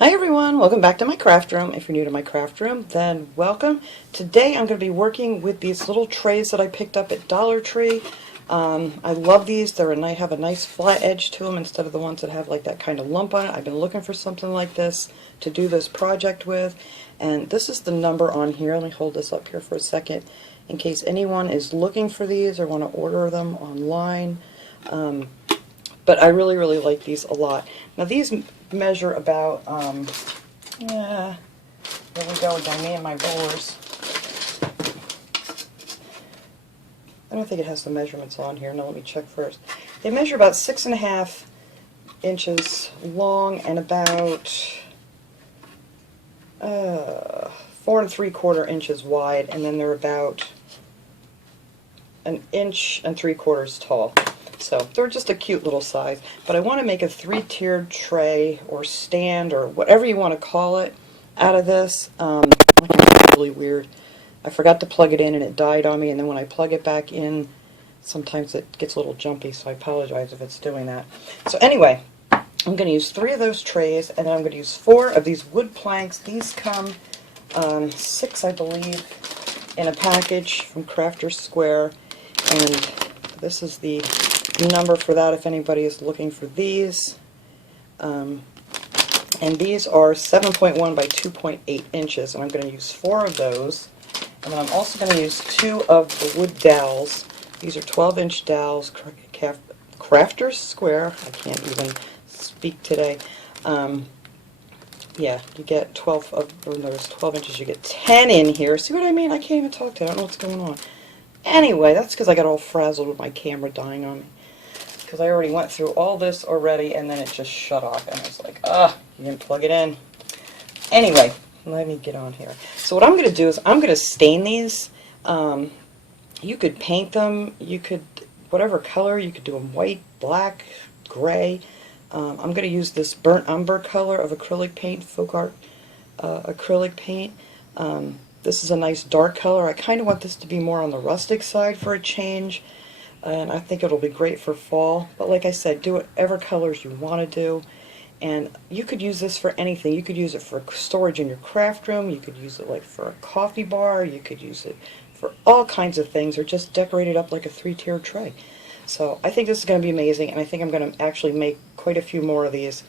Hi everyone, welcome back to my craft room. If you're new to my craft room, then welcome. Today I'm going to be working with these little trays that I picked up at Dollar Tree. I love these. They have a nice flat edge to them instead of the ones that have like that kind of lump on it. I've been looking for something like this to do this project with, and this is the number on here. Let me hold this up here for a second in case anyone is looking for these or want to order them online. But I really like these a lot. Now these measure about, yeah, there we go again, me and my rollers. I don't think it has the measurements on here. No, let me check first. They measure about 6.5 inches long and about 4 3/4 inches wide, and then they're about 1 3/4 inches tall. So they're just a cute little size, but I want to make a 3-tiered tray or stand or whatever you want to call it out of this. It's really weird. I forgot to plug it in and it died on me, and then when I plug it back in, sometimes it gets a little jumpy, so I apologize if it's doing that. So anyway, I'm going to use 3 of those trays, and then I'm going to use 4 of these wood planks. These come 6, I believe, in a package from Crafter's Square, and this is the number for that if anybody is looking for these. And these are 7.1 by 2.8 inches, and I'm going to use 4 of those. And then I'm also going to use 2 of the wood dowels. These are 12-inch dowels, Crafter's Square. I can't even speak today. Yeah, you get 12 of those 12 inches. You get 10 in here. See what I mean? I can't even talk to it. I don't know what's going on. Anyway, that's because I got all frazzled with my camera dying on me. Because I already went through all this already, and then it just shut off, and I was like, you didn't plug it in. Anyway, let me get on here. So what I'm going to do is I'm going to stain these. You could paint them, you could, whatever color, you could do them white, black, gray. I'm going to use this burnt umber color of acrylic paint, folk art acrylic paint. This is a nice dark color. I kind of want this to be more on the rustic side for a change, and I think it'll be great for fall. But like I said, do whatever colors you want to do, and you could use this for anything. You could use it for storage in your craft room, you could use it like for a coffee bar, you could use it for all kinds of things, or just decorate it up like a 3-tiered tray. So I think this is going to be amazing, and I think I'm going to actually make quite a few more of these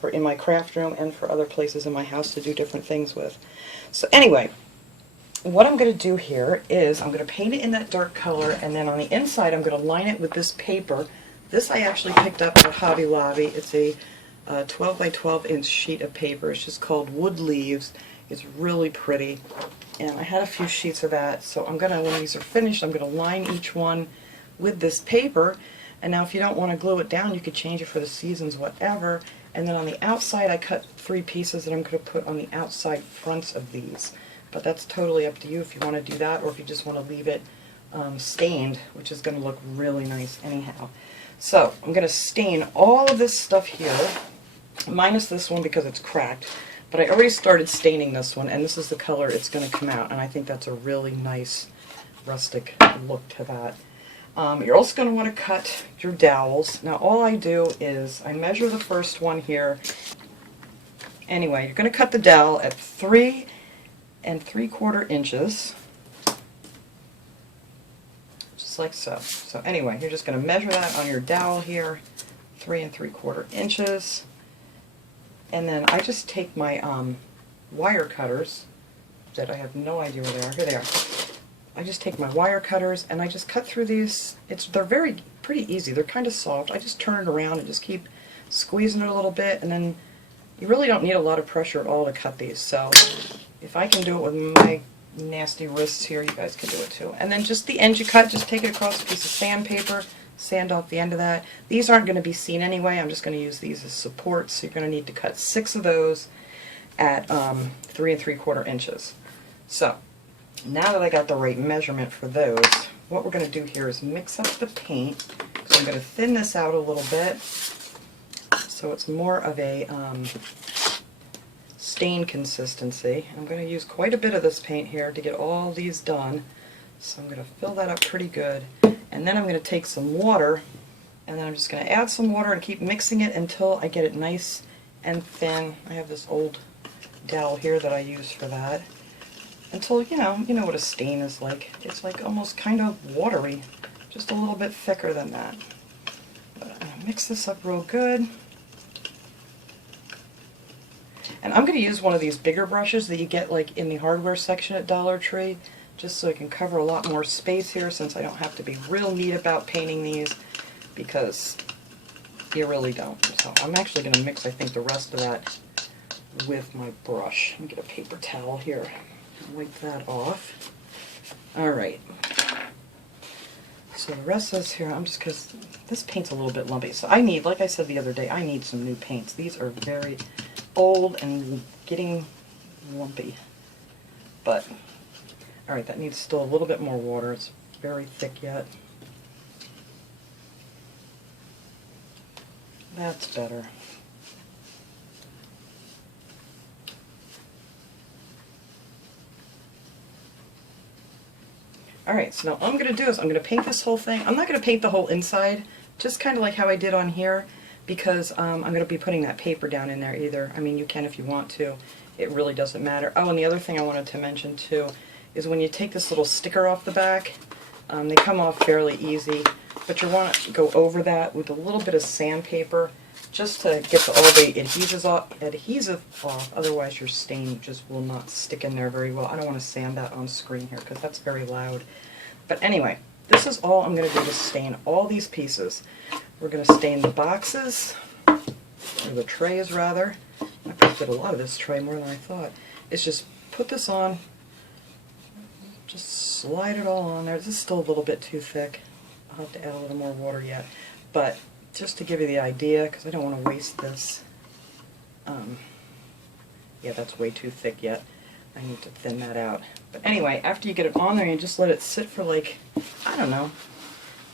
for in my craft room and for other places in my house to do different things with. So anyway, what I'm going to do here is I'm going to paint it in that dark color, and then on the inside I'm going to line it with this paper. This I actually picked up at Hobby Lobby. It's a 12 by 12 inch sheet of paper. It's just called Wood Leaves. It's really pretty, and I had a few sheets of that, so I'm going to, when these are finished, I'm going to line each one with this paper. And now if you don't want to glue it down, you could change it for the seasons, whatever. And then on the outside I cut 3 pieces that I'm going to put on the outside fronts of these. But that's totally up to you if you want to do that, or if you just want to leave it stained, which is going to look really nice anyhow. So I'm going to stain all of this stuff here, minus this one because it's cracked. But I already started staining this one, and this is the color it's going to come out, and I think that's a really nice rustic look to that. You're also going to want to cut your dowels. Now all I do is I measure the first one here. Anyway, you're going to cut the dowel at 3 3/4 inches, just like so. So anyway, you're just going to measure that on your dowel here, 3 3/4 inches. And then I just take my wire cutters that I have no idea where they are. Here they are. I just take my wire cutters and I just cut through these. They're pretty easy. They're kind of soft. I just turn it around and just keep squeezing it a little bit, and then you really don't need a lot of pressure at all to cut these. So if I can do it with my nasty wrists here, you guys can do it too. And then just the end you cut, just take it across a piece of sandpaper, sand off the end of that. These aren't going to be seen anyway. I'm just going to use these as supports, so you're going to need to cut 6 of those at 3 3/4 inches. So now that I got the right measurement for those, what we're going to do here is mix up the paint. So I'm going to thin this out a little bit so it's more of a stain consistency. I'm going to use quite a bit of this paint here to get all these done. So I'm going to fill that up pretty good. And then I'm going to take some water, and then I'm just going to add some water and keep mixing it until I get it nice and thin. I have this old dowel here that I use for that. Until, you know what a stain is like. It's like almost kind of watery, just a little bit thicker than that. But I'm going to mix this up real good. And I'm going to use one of these bigger brushes that you get like in the hardware section at Dollar Tree, just so I can cover a lot more space here, since I don't have to be real neat about painting these, because you really don't. So I'm actually going to mix, I think, the rest of that with my brush. Let me get a paper towel here and wipe that off. Alright. So the rest of this here, I'm just, because this paint's a little bit lumpy. So I need, like I said the other day, I need some new paints. These are very old and getting lumpy. But, alright, that needs still a little bit more water. It's very thick yet. That's better. Alright, so now all I'm going to do is I'm going to paint this whole thing. I'm not going to paint the whole inside, just kind of like how I did on here, because I'm going to be putting that paper down in there either. I mean, you can if you want to. It really doesn't matter. Oh, and the other thing I wanted to mention too is when you take this little sticker off the back, they come off fairly easy, but you want to go over that with a little bit of sandpaper just to get all the adhesive off. Otherwise your stain just will not stick in there very well. I don't want to sand that on screen here because that's very loud. But anyway, this is all I'm going to do to stain all these pieces. We're going to stain the boxes, or the trays rather. I probably did a lot of this tray, more than I thought. It's just put this on, just slide it all on there. This is still a little bit too thick. I'll have to add a little more water yet. But just to give you the idea, because I don't want to waste this. Yeah, that's way too thick yet. I need to thin that out. But anyway, after you get it on there, you just let it sit for like, I don't know,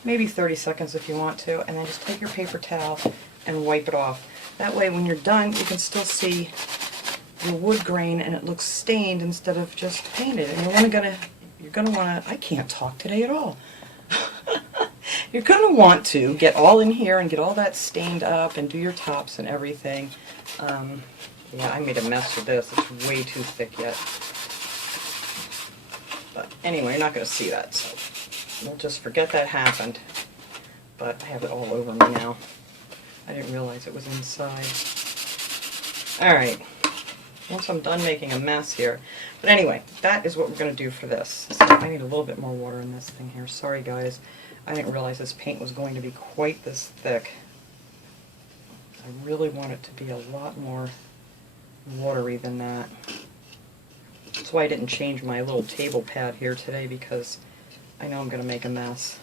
maybe 30 seconds if you want to, and then just take your paper towel and wipe it off. That way when you're done, you can still see your wood grain and it looks stained instead of just painted. And you're gonna want to, I can't talk today at all. You're going to want to get all in here and get all that stained up and do your tops and everything. Yeah, I made a mess with this. It's way too thick yet. But anyway, you're not going to see that, so we'll just forget that happened. But I have it all over me now. I didn't realize it was inside. Alright, once I'm done making a mess here. But anyway, that is what we're going to do for this. So I need a little bit more water in this thing here. Sorry guys. I didn't realize this paint was going to be quite this thick. I really want it to be a lot more watery than that. That's why I didn't change my little table pad here today, because I know I'm going to make a mess.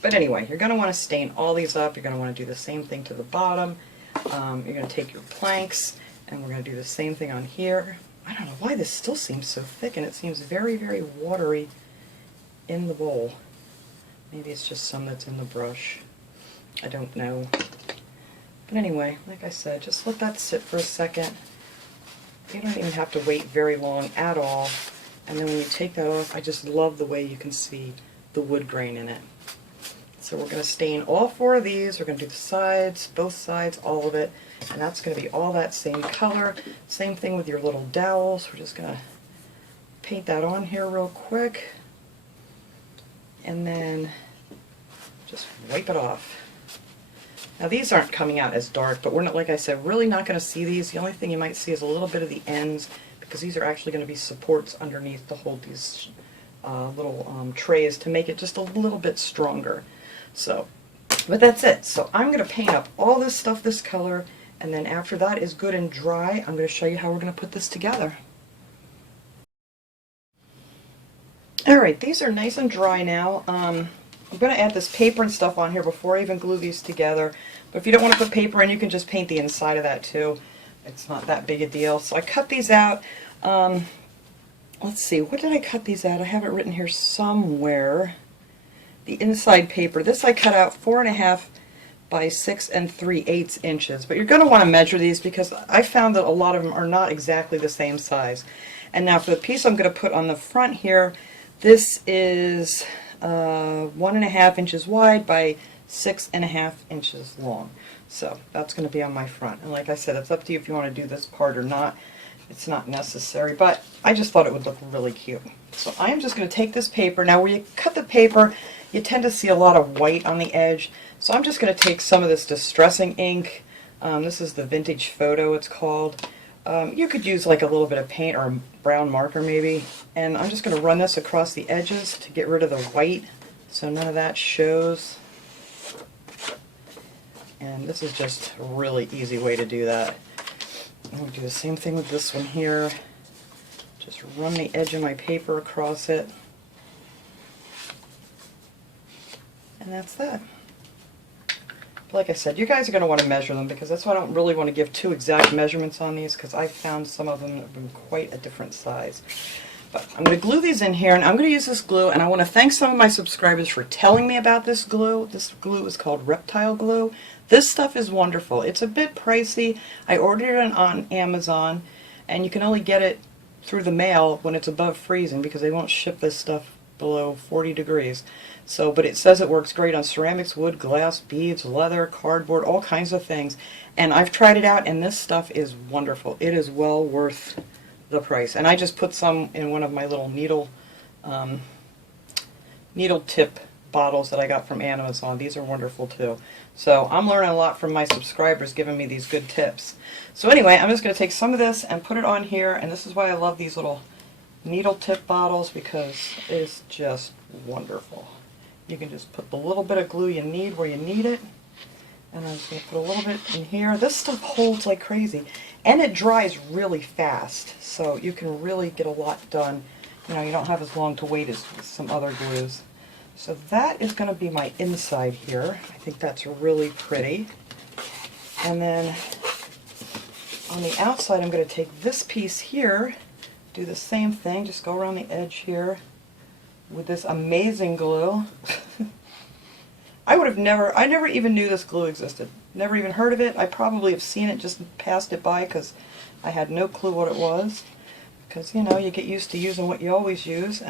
But anyway, you're going to want to stain all these up. You're going to want to do the same thing to the bottom. You're going to take your planks, and we're going to do the same thing on here. I don't know why this still seems so thick, and it seems very, very watery in the bowl. Maybe it's just some that's in the brush. I don't know. But anyway, like I said, just let that sit for a second. You don't even have to wait very long at all. And then when you take that off, I just love the way you can see the wood grain in it. So we're going to stain all four of these. We're going to do the sides, both sides, all of it. And that's going to be all that same color. Same thing with your little dowels. We're just going to paint that on here real quick. And then just wipe it off. Now these aren't coming out as dark, but we're not, like I said, really not going to see these. The only thing you might see is a little bit of the ends, because these are actually going to be supports underneath to hold these little trays to make it just a little bit stronger. So, but that's it. So I'm going to paint up all this stuff this color, and then after that is good and dry, I'm going to show you how we're going to put this together. Alright, these are nice and dry now. I'm going to add this paper and stuff on here before I even glue these together. But if you don't want to put paper in, you can just paint the inside of that too. It's not that big a deal. So I cut these out. Let's see, what did I cut these out? I have it written here somewhere. The inside paper. This I cut out 4.5 by 6 3/8 inches. But you're going to want to measure these, because I found that a lot of them are not exactly the same size. And now for the piece I'm going to put on the front here, this is 1.5 inches wide by 6.5 inches long. So that's going to be on my front. And like I said, it's up to you if you want to do this part or not. It's not necessary, but I just thought it would look really cute. So I'm just going to take this paper. Now where you cut the paper, you tend to see a lot of white on the edge. So I'm just going to take some of this distressing ink. This is the Vintage Photo, it's called. You could use like a little bit of paint or a brown marker maybe. And I'm just going to run this across the edges to get rid of the white so none of that shows. And this is just a really easy way to do that. I'm going to do the same thing with this one here. Just run the edge of my paper across it. And that's that. But like I said, you guys are going to want to measure them because that's why I don't really want to give too exact measurements on these because I found some of them have been quite a different size. But I'm going to glue these in here, and I'm going to use this glue, and I want to thank some of my subscribers for telling me about this glue. This glue is called Reptile Glue. This stuff is wonderful. It's a bit pricey. I ordered it on Amazon, and you can only get it through the mail when it's above freezing because they won't ship this stuff below 40 degrees. So, but it says it works great on ceramics, wood, glass, beads, leather, cardboard, all kinds of things. And I've tried it out, and this stuff is wonderful. It is well worth the price. And I just put some in one of my little needle tip bottles that I got from Amazon. These are wonderful too. So I'm learning a lot from my subscribers giving me these good tips. So anyway, I'm just going to take some of this and put it on here, and this is why I love these little needle tip bottles because it's just wonderful. You can just put the little bit of glue you need where you need it, and I'm just going to put a little bit in here. This stuff holds like crazy, and it dries really fast, so you can really get a lot done. You know, you don't have as long to wait as some other glues. So that is going to be my inside here. I think that's really pretty. And then on the outside I'm going to take this piece here, do the same thing, just go around the edge here with this amazing glue. I never even knew this glue existed. Never even heard of it. I probably have seen it, just passed it by because I had no clue what it was. Because, you know, you get used to using what you always use,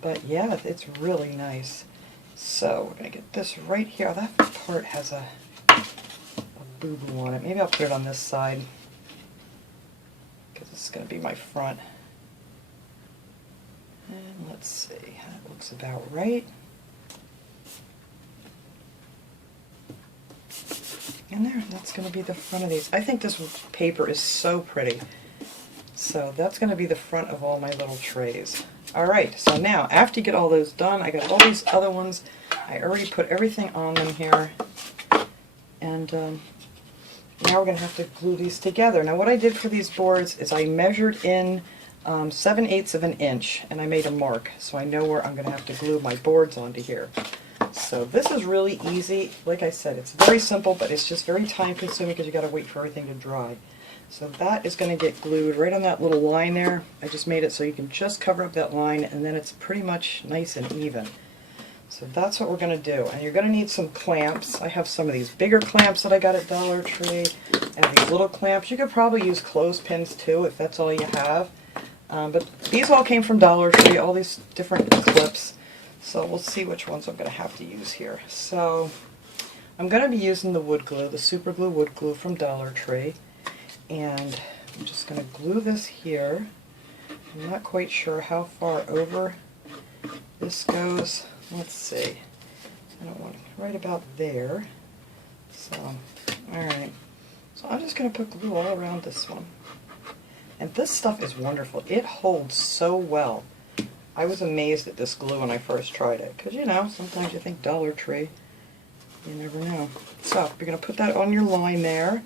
but yeah, it's really nice. So we're going to get this right here. Oh, that part has a boo-boo on it. Maybe I'll put it on this side because this is going to be my front. And let's see, that looks about right. And there, that's going to be the front of these. I think this paper is so pretty. So that's going to be the front of all my little trays. Alright, so now after you get all those done, I got all these other ones. I already put everything on them here. And now we're going to have to glue these together. Now what I did for these boards is I measured in 7/8 of an inch, and I made a mark so I know where I'm going to have to glue my boards onto here. So this is really easy. Like I said, it's very simple, but it's just very time consuming because you got to wait for everything to dry. So that is going to get glued right on that little line there. I just made it so you can just cover up that line, and then it's pretty much nice and even. So that's what we're going to do. And you're going to need some clamps. I have some of these bigger clamps that I got at Dollar Tree, and these little clamps. You could probably use clothespins too if that's all you have. But these all came from Dollar Tree, all these different clips. So we'll see which ones I'm going to have to use here. So I'm going to be using the wood glue, the Super Glue wood glue from Dollar Tree. And I'm just going to glue this here. I'm not quite sure how far over this goes. Let's see. I don't want it right about there. So, alright. So I'm just going to put glue all around this one. And this stuff is wonderful. It holds so well. I was amazed at this glue when I first tried it. Because, you know, sometimes you think Dollar Tree. You never know. So, you're going to put that on your line there.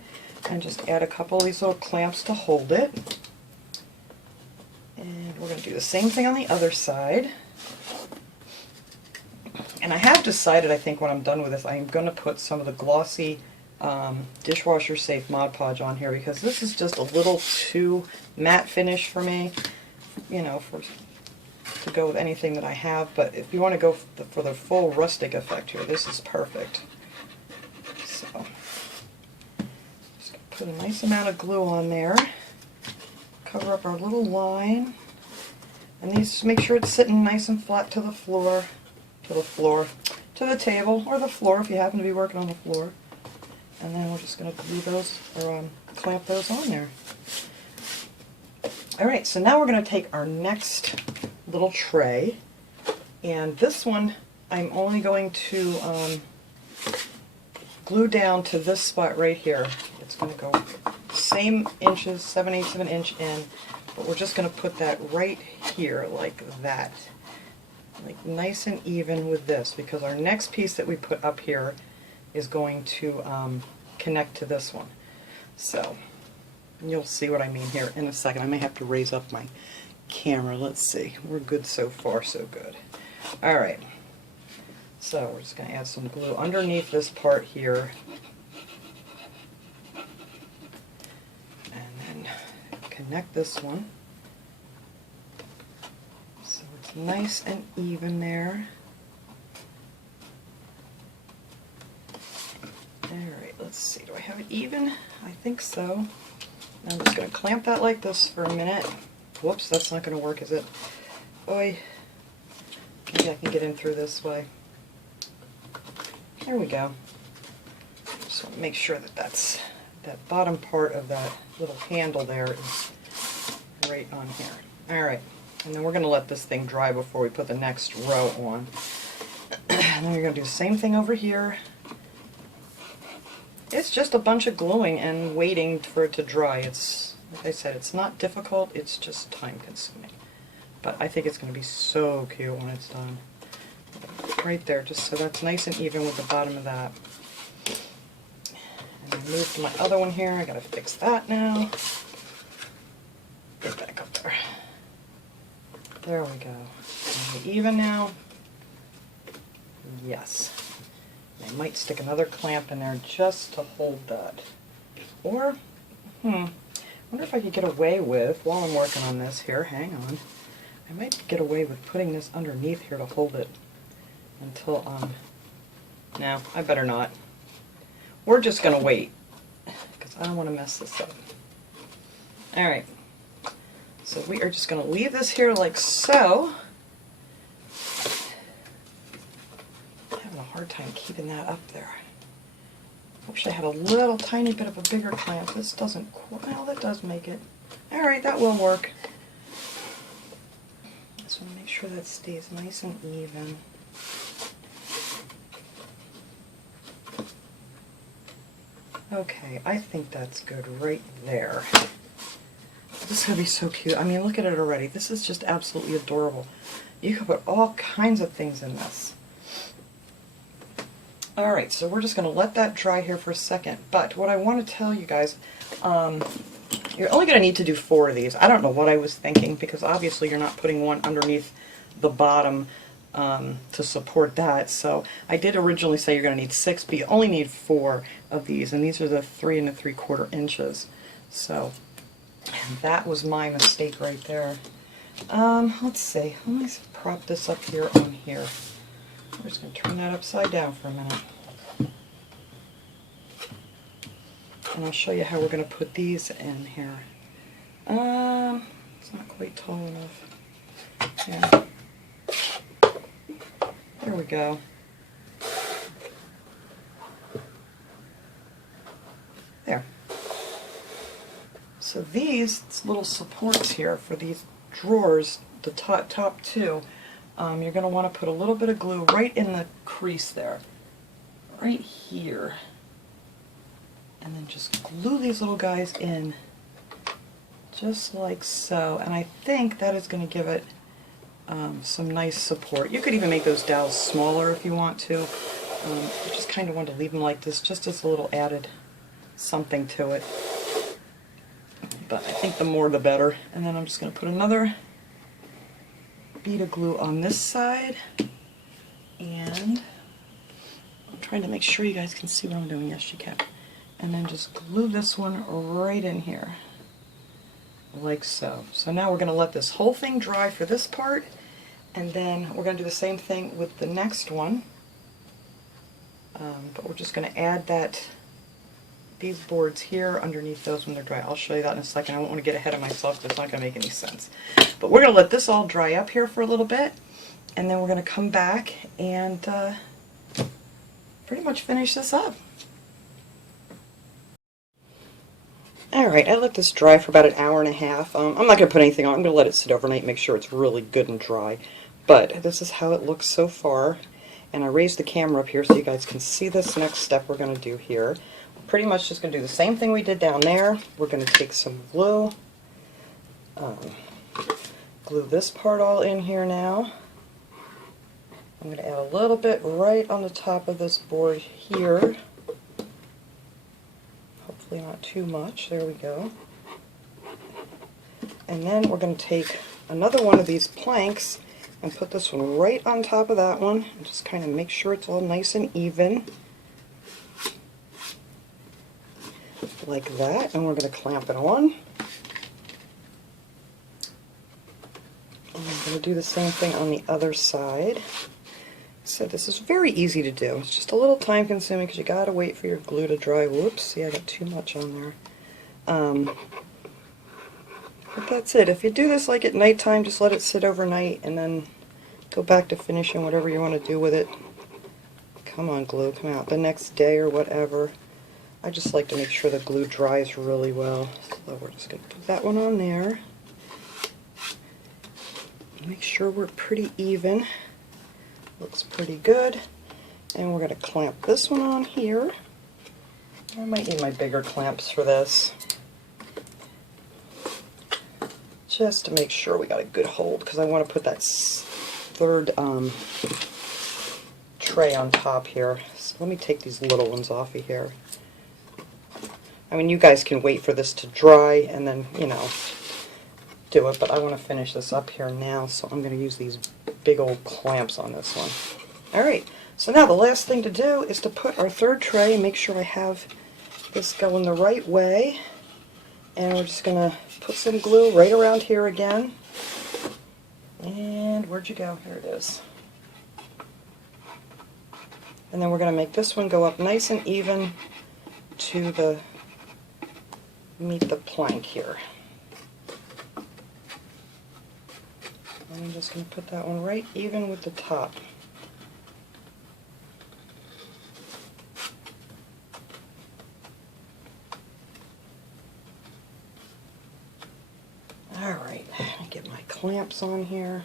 And just add a couple of these little clamps to hold it. And we're going to do the same thing on the other side. And I have decided, I think when I'm done with this, I'm going to put some of the glossy dishwasher safe Mod Podge on here because this is just a little too matte finish for me, you know, to go with anything that I have. But if you want to go for the full rustic effect here, this is perfect. So put a nice amount of glue on there, cover up our little line, and these, just make sure it's sitting nice and flat to the floor, to the table, or the floor if you happen to be working on the floor. and then we're just going to glue those, or clamp those on there. Alright, so now we're going to take our next little tray, and this one I'm only going to glue down to this spot right here. It's going to go same inches, 7/8 of an inch in, but we're just going to put that right here like that. Like nice and even with this, because our next piece that we put up here is going to connect to this one. So you'll see what I mean here in a second. I may have to raise up my camera. Let's see. We're good so far, so good. Alright, so we're just going to add some glue underneath this part here, and then connect this one so it's nice and even there. Alright, let's see. Do I have it even? I think so. I'm just going to clamp that like this for a minute. Whoops, that's not going to work, is it? Oi. Maybe I can get in through this way. There we go. Just want to make sure that that bottom part of that little handle there is right on here. Alright, and then we're going to let this thing dry before we put the next row on. And then we're going to do the same thing over here. It's just a bunch of gluing and waiting for it to dry. It's, like I said, it's not difficult, it's just time consuming. But I think it's going to be so cute when it's done. Right there, just so that's nice and even with the bottom of that. And I moved my other one here, I gotta fix that now. Get back up there. There we go. Are we even now? Yes. I might stick another clamp in there just to hold that. Or, I wonder if I could get away with, while I'm working on this here, hang on, I might get away with putting this underneath here to hold it until, no, I better not. We're just going to wait, because I don't want to mess this up. Alright, so we are just going to leave this here like so. A hard time keeping that up there. Wish I had a little tiny bit of a bigger clamp. This doesn't quite, well, that does make it. Alright, that will work. Just want to make sure that stays nice and even. Okay, I think that's good right there. This is going to be so cute. I mean, look at it already. This is just absolutely adorable. You can put all kinds of things in this. Alright, so we're just going to let that dry here for a second, but what I want to tell you guys, you're only going to need to do 4 of these. I don't know what I was thinking, because obviously you're not putting one underneath the bottom to support that, so I did originally say you're going to need 6, but you only need 4 of these, and these are the 3 3/4 inches, so that was my mistake right there. Let's see, let me prop this up here on here. We're just going to turn that upside down for a minute. And I'll show you how we're going to put these in here. It's not quite tall enough. Yeah. There we go. There. So these little supports here for these drawers, the top 2, you're going to want to put a little bit of glue right in the crease there, right here, and then just glue these little guys in just like so, and I think that is going to give it some nice support. You could even make those dowels smaller if you want to. I just kind of want to leave them like this just as a little added something to it, but I think the more the better. And then I'm just going to put another bead of glue on this side, and I'm trying to make sure you guys can see what I'm doing. Yes, you can. And then just glue this one right in here, like so. So now we're going to let this whole thing dry for this part, and then we're going to do the same thing with the next one. But we're just going to add these boards here underneath those when they're dry. I'll show you that in a second. I won't want to get ahead of myself because it's not going to make any sense. But we're going to let this all dry up here for a little bit, and then we're going to come back and pretty much finish this up. Alright, I let this dry for about an hour and a half. I'm not going to put anything on. I'm going to let it sit overnight, make sure it's really good and dry. But this is how it looks so far. And I raised the camera up here so you guys can see this next step we're going to do here. We're pretty much just going to do the same thing we did down there. We're going to take some glue, glue this part all in here now. I'm going to add a little bit right on the top of this board here. Hopefully not too much. There we go. And then we're going to take another one of these planks and put this one right on top of that one and just kind of make sure it's all nice and even. Like that. And we're going to clamp it on. And I'm going to do the same thing on the other side. So this is very easy to do. It's just a little time consuming because you got to wait for your glue to dry. Whoops, see I got too much on there. But that's it. If you do this like at nighttime, just let it sit overnight and then go back to finishing whatever you want to do with it. Come on, glue, come out. The next day or whatever. I just like to make sure the glue dries really well. So we're just going to put that one on there. Make sure we're pretty even. Looks pretty good. And we're going to clamp this one on here. I might need my bigger clamps for this. Just to make sure we got a good hold, because I want to put that third tray on top here. So let me take these little ones off of here. I mean, you guys can wait for this to dry and then, you know, do it, but I want to finish this up here now, so I'm going to use these big old clamps on this one. Alright, so now the last thing to do is to put our third tray and make sure I have this going the right way. And we're just going to put some glue right around here again. And where'd you go? Here it is. And then we're going to make this one go up nice and even to meet the plank here. And I'm just going to put that one right even with the top. Alright, I'll get my clamps on here.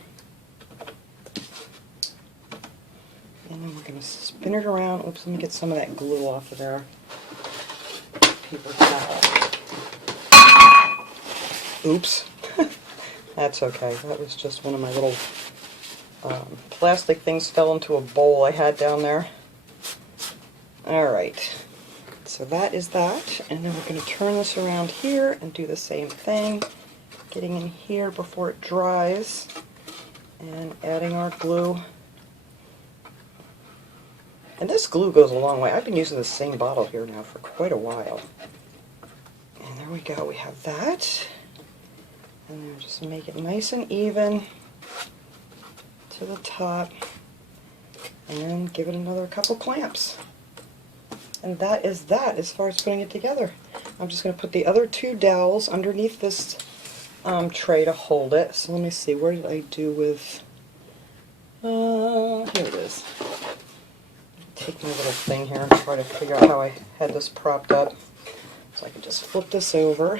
And then we're going to spin it around. Oops, let me get some of that glue off of there. Paper towel. Oops. That's okay. That was just one of my little plastic things fell into a bowl I had down there. Alright. So that is that. And then we're going to turn this around here and do the same thing. Getting in here before it dries and adding our glue. And this glue goes a long way. I've been using the same bottle here now for quite a while. And there we go, we have that. And then just make it nice and even to the top and give it another couple clamps. And that is that as far as putting it together. I'm just going to put the other two dowels underneath this tray to hold it. So let me see, where did I do with, here it is. Take my little thing here and try to figure out how I had this propped up. So I can just flip this over.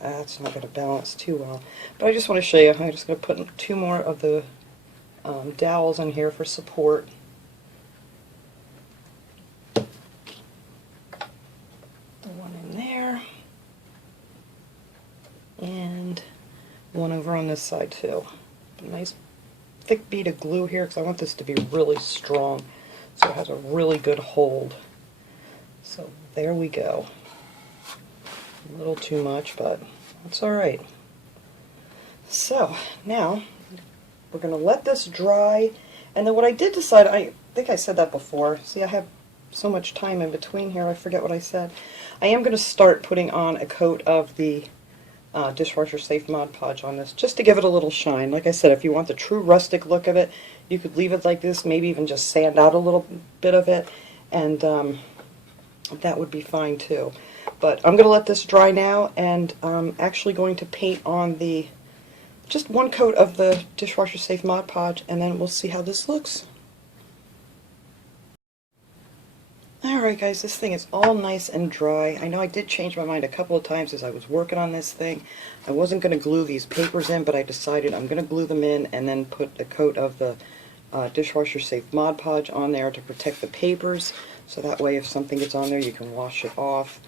That's not going to balance too well. But I just want to show you, I'm just going to put two more of the dowels in here for support. The one in there. And one over on this side too. A nice thick bead of glue here because I want this to be really strong so it has a really good hold. So there we go. A little too much, but that's alright. So now we're going to let this dry, and then what I did decide, I think I said that before, see I have so much time in between here I forget what I said. I am going to start putting on a coat of the dishwasher safe Mod Podge on this just to give it a little shine. Like I said, if you want the true rustic look of it, you could leave it like this, maybe even just sand out a little bit of it, and that would be fine too. But I'm going to let this dry now, and I'm actually going to paint on the just one coat of the dishwasher safe Mod Podge, and then we'll see how this looks. Alright guys, this thing is all nice and dry. I know I did change my mind a couple of times as I was working on this thing. I wasn't going to glue these papers in, but I decided I'm going to glue them in and then put a coat of the dishwasher safe Mod Podge on there to protect the papers, so that way if something gets on there you can wash it off.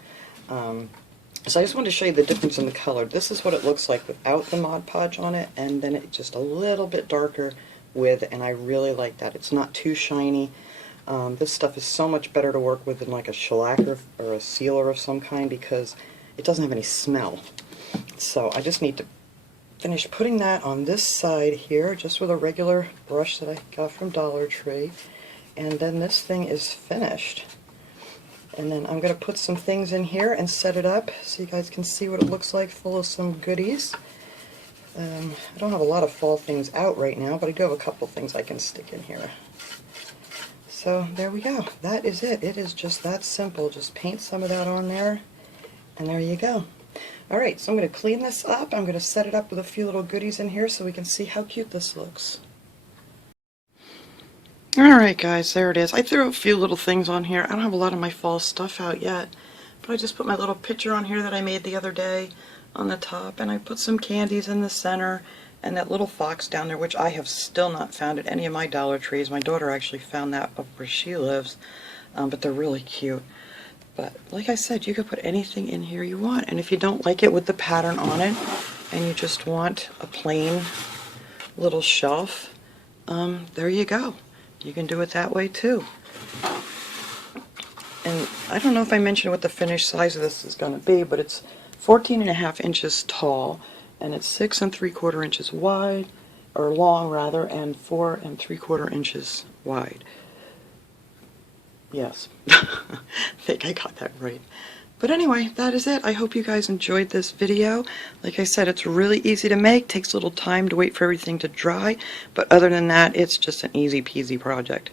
So I just wanted to show you the difference in the color. This is what it looks like without the Mod Podge on it, and then it's just a little bit darker with, and I really like that. It's not too shiny. This stuff is so much better to work with than like a shellac or a sealer of some kind, because it doesn't have any smell. So I just need to finish putting that on this side here, just with a regular brush that I got from Dollar Tree, and then this thing is finished. And then I'm going to put some things in here and set it up so you guys can see what it looks like, full of some goodies. I don't have a lot of fall things out right now, but I do have a couple things I can stick in here. So there we go. That is it. It is just that simple. Just paint some of that on there, and there you go. Alright, so I'm going to clean this up. I'm going to set it up with a few little goodies in here so we can see how cute this looks. Alright guys, there it is. I threw a few little things on here. I don't have a lot of my fall stuff out yet, but I just put my little picture on here that I made the other day on the top, and I put some candies in the center, and that little fox down there, which I have still not found at any of my Dollar Trees. My daughter actually found that up where she lives, but they're really cute. But like I said, you could put anything in here you want, and if you don't like it with the pattern on it, and you just want a plain little shelf, there you go. You can do it that way too. And I don't know if I mentioned what the finished size of this is going to be, but it's 14.5 inches tall, and it's 6 3/4 inches wide, or long rather, and 4 3/4 inches wide. Yes, I think I got that right. But anyway, that is it. I hope you guys enjoyed this video. Like I said, it's really easy to make. Takes a little time to wait for everything to dry, but other than that, it's just an easy peasy project.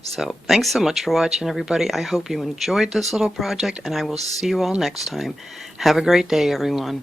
So thanks so much for watching, everybody. I hope you enjoyed this little project, and I will see you all next time. Have a great day, everyone.